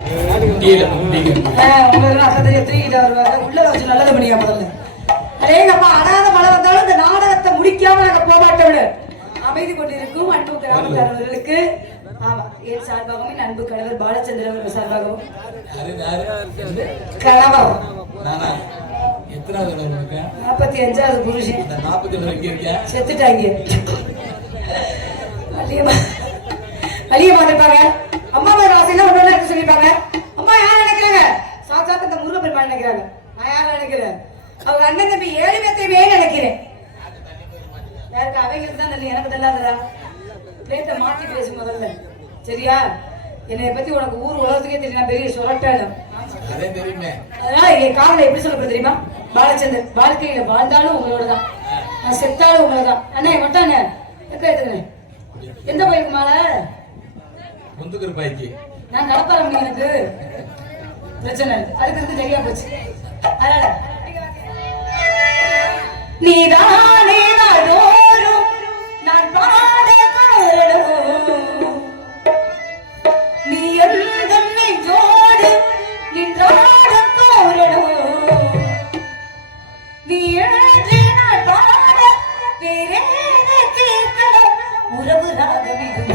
உள்ள வச்சு நல்லது பண்ணியா முதல்ல. அதேங்கப்பா அனாத மழை வந்தாலும் இந்த நாடகத்தை முடிக்காம நாங்க போகாட்டோம்னு அமைதி கொண்டிருக்கும் அன்பு கிராமக்காரர்களுக்கு ஆமா என் சார்பாகவும் அன்பு கணவர் பாலச்சந்திரன் அவர்கள் சார்பாகவும் கணவர் 45வது புருஷன் செத்துட்டாங்க. வலியமா இருப்பாங்க. அம்மா பேர் வாசையில ஒண்ணு எடுத்து சொல்லிப்பாங்க. அம்மா யார் நினைக்கிறாங்க? சாத்தாத்த இந்த முருக பெருமாள் நினைக்கிறாங்க. நான் யார நினைக்கிறேன்? அவங்க அண்ணன் தம்பி 7 பேத்தையுமே நினைக்கிறேன். யாருக்கு அவைகளுக்கு தான் தண்ணி எனக்கு தள்ளாததா? பிளேட்டை மாத்தி பேசு முதல்ல சரியா? என்னை பத்தி உனக்கு ஊர் உலகத்துக்கே தெரியும். பெரிய சுரட்டாடும். அதனால என் காதல எப்படி சொல்லப்படுது தெரியுமா? பாலச்சந்தர் வாழ்க்கையில வாழ்ந்தாலும் உங்களோட தான், நான் செத்தாலும் உங்களோட தான். அண்ணே மட்டும் எடுத்துக்கிறேன். எந்த பைக்கு மேல நான் நடப்பார முடியும். எனக்கு பிரச்சனை அதுக்கு இருக்கு சரியா போச்சு. அதனால நீதானே நாடோறும் நான் பாட காரணம் நீ எந்த நெஞ்சோடு நின்றாட தோரணம் நீ எழுதி நான் பாட வேறே தீர்க்கணும் உறவு ராகமிடும்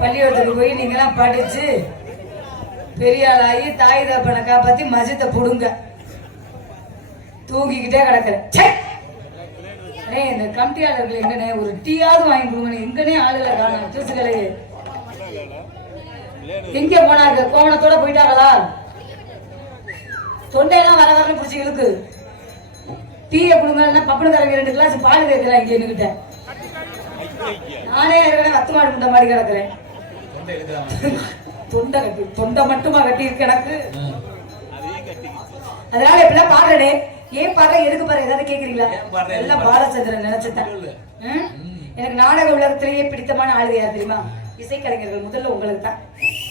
பள்ளியோட்டுக்கு போய் நீங்களாம் படிச்சு பெரிய ஆளாகி தாய் தப்பனை காப்பாத்தி மஜத்தை புடுங்க தூங்கிக்கிட்டே கிடக்குறேன். இந்த கமிட்டியாளர்கள் எங்கனே ஒரு டீயாவது வாங்கி கொடுங்க. எங்கனே ஆளுல காணும் தூசுகளை எங்க போனாங்க? கோவணத்தோட போயிட்டாங்களா? தொண்டையெல்லாம் வர வரன்னு பிடிச்சி இழுக்கு. டீயை கொடுங்க. பப்பனு கரைக்கு 2 கிளாஸ் பால் கேட்கிறேன். இங்க என்கிட்ட நானே வத்து மாடு முண்ட மாதிரி கிடக்குறேன். தொண்டை மட்டுமா கட்டி இருக்கு எனக்கு. அதனால இப்பெல்லாம் பாடுறேன். ஏன் பாடுற எதுக்கு பாரு ஏதாவது கேக்குறீங்களா? எல்லாம் பாலச்சந்திரன் நினைச்சுட்டேன். எனக்கு நாடக உலகத்திலேயே பிடித்தமான ஆளு யார் தெரியுமா? இசைக்கலைஞர்கள். முதல்ல உங்களுக்கு தான்.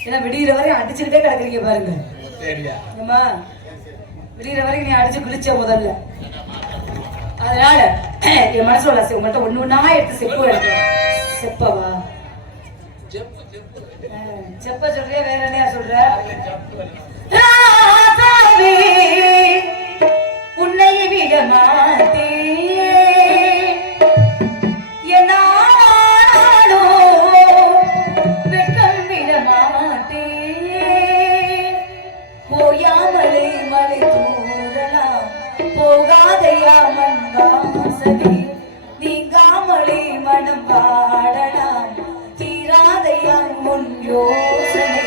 ஏன்னா விடிகிற வரை அடிச்சுக்கிட்டே கிடக்குறீங்க பாருங்க. ஏமா விடிகிற வரை நீ அடிச்சு குளிச்ச முதல்ல. அதனால என் மனசோட ஆசை உங்கள்கிட்ட ஒண்ணு ஒண்ணா எடுத்து செப்பு எடுக்கிறேன். செப்பவா செப்ப சொல்றியா வேற என்ன சொல்ற? உன்னை விட மாட்டேன் என்னாலோ வெட்கம் விட மாட்டேன். போயாமலே மலை தூரலாம் போகாதையா மண் வாசலே நீங்காமலே மனம் பாடலாம் தீராதையா முன் யோசனை.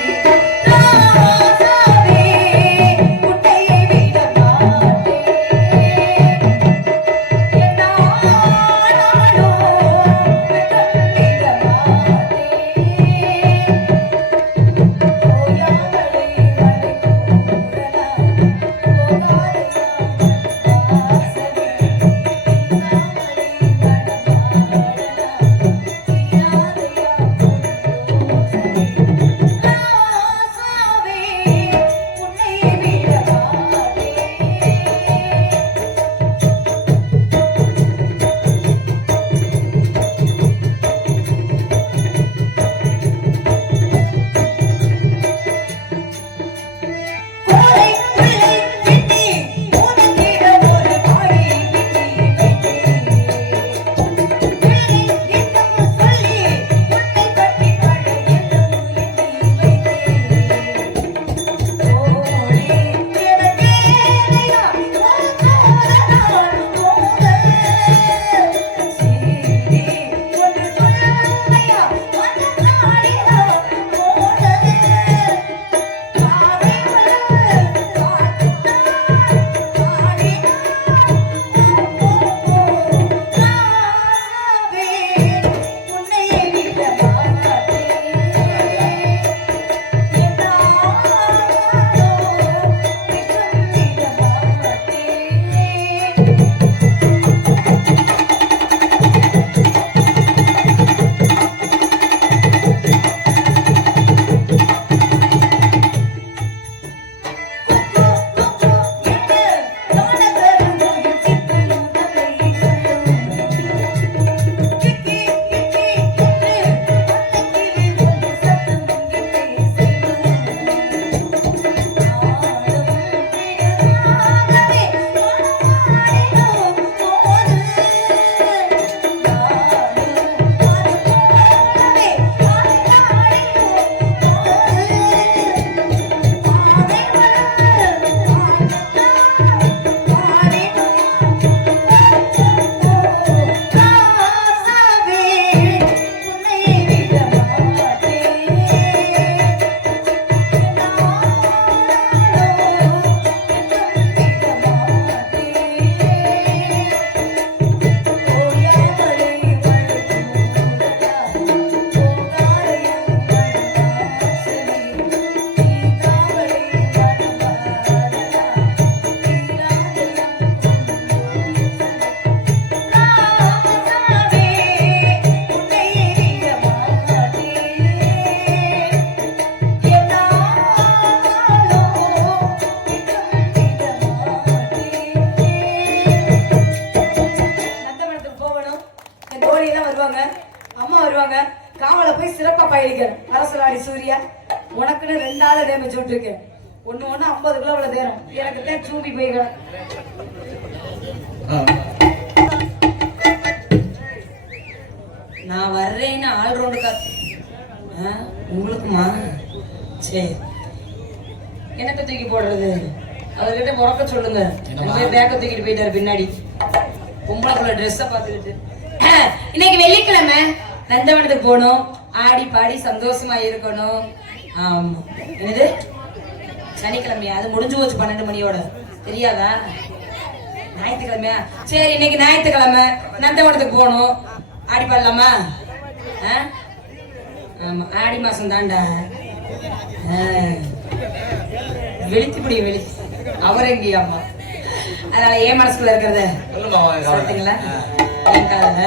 உனக்குன்னு 2 ஆளை டேமேஜ் விட்டுருக்கேன். ஒண்ணு 50 கிலோ தேரும். எனக்கு தான் சூம்பி போய்க்கிறேன். நான் வர்றேன்னு ஆல் ரவுண்டு உங்களுக்குமா? சரி, எனக்கு தூக்கி போடுறது அவர்கிட்ட உறக்க சொல்லுங்க. பேக்க தூக்கிட்டு போயிட்டாரு பின்னாடி பொம்பளைக்குள்ள ட்ரெஸ்ஸை பார்த்துக்கிட்டு. இன்னைக்கு வெள்ளிக்கிழமை நந்தவனத்துக்கு போகணும். ஆடி பாடி சந்தோஷமா இருக்கணும். ஆமா, என்னது சனிக்கிழமையா? அது முடிஞ்சு போச்சு 12 மணியோட. தெரியாதா? ஞாயிற்றுக்கிழமையா? சரி, இன்னைக்கு ஞாயிற்றுக்கிழமை நந்தவனத்துக்கு போகணும். ஆடி பாடலாமா? ஆமா, ஆடி மாசம் தாண்டா. வெளுத்துப்படி வெளுத்து அவரங்கியாமா. அதனால ஏன் மனசுக்குள்ள இருக்கிறத சொல்லிட்டீங்களா? என் காதல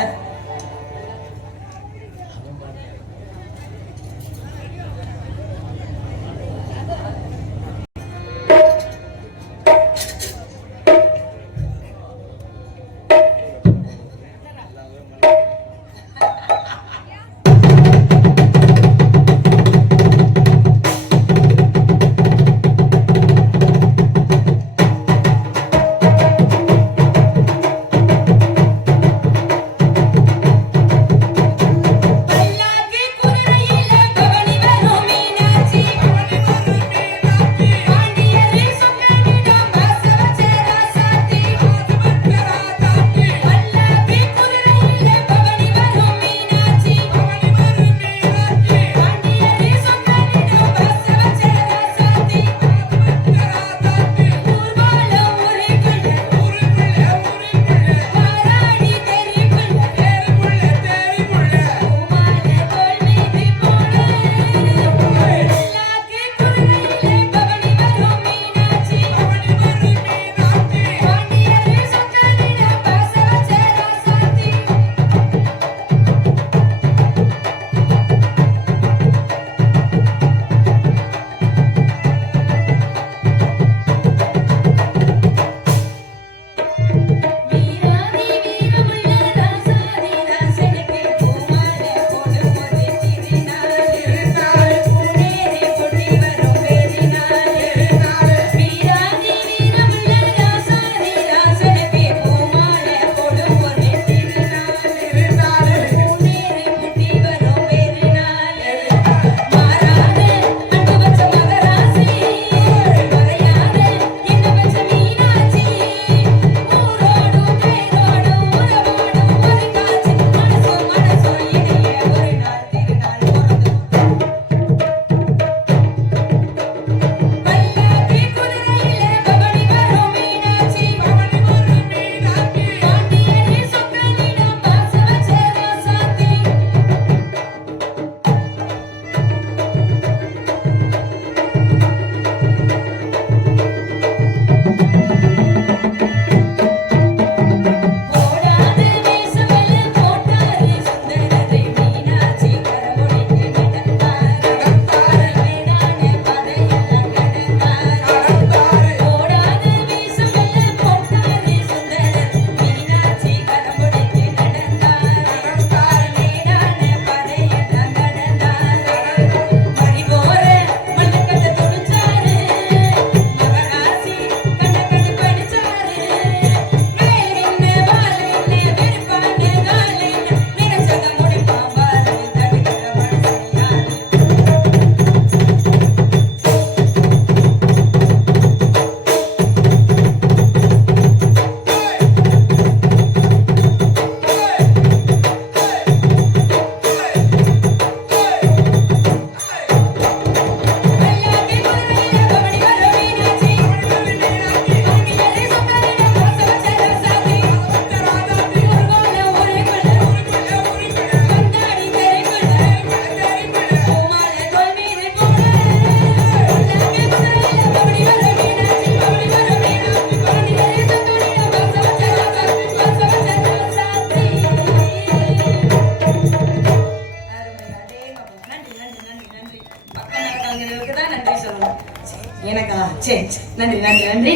எனக்கா? சரி சரி, நன்றி நன்றி நன்றி.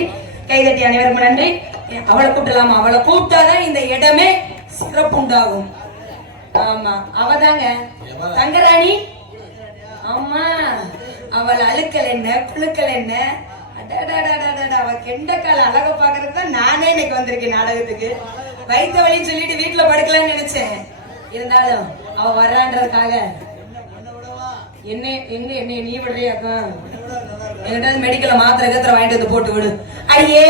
கைதட்டி அனைவருக்கும் நன்றி. அவளை கூப்பிடலாமா? அவளை கூப்பிட்டாதான் இந்த இடமே சிறப்பு உண்டாகும். ஆமா, அவதாங்க தங்கராணி. ஆமா, அவள் அழுக்கல் என்ன புழுக்கள் என்ன, அவ கெண்டக்கால அழக பாக்குறதுக்கு தான் நானே இன்னைக்கு வந்திருக்கேன் நாடகத்துக்கு. வைத்த வழின்னு சொல்லிட்டு வீட்டுல படுக்கலாம்னு நினைச்சேன். இருந்தாலும் அவ வர்றான்றதுக்காக என்ன எங்க என்னைய நீ விடுறியாக்கும்? என்கிட்ட மெடிக்கல்ல மாத்திரை கத்திர வாங்கிட்டு வந்து போட்டு விடு. அடியே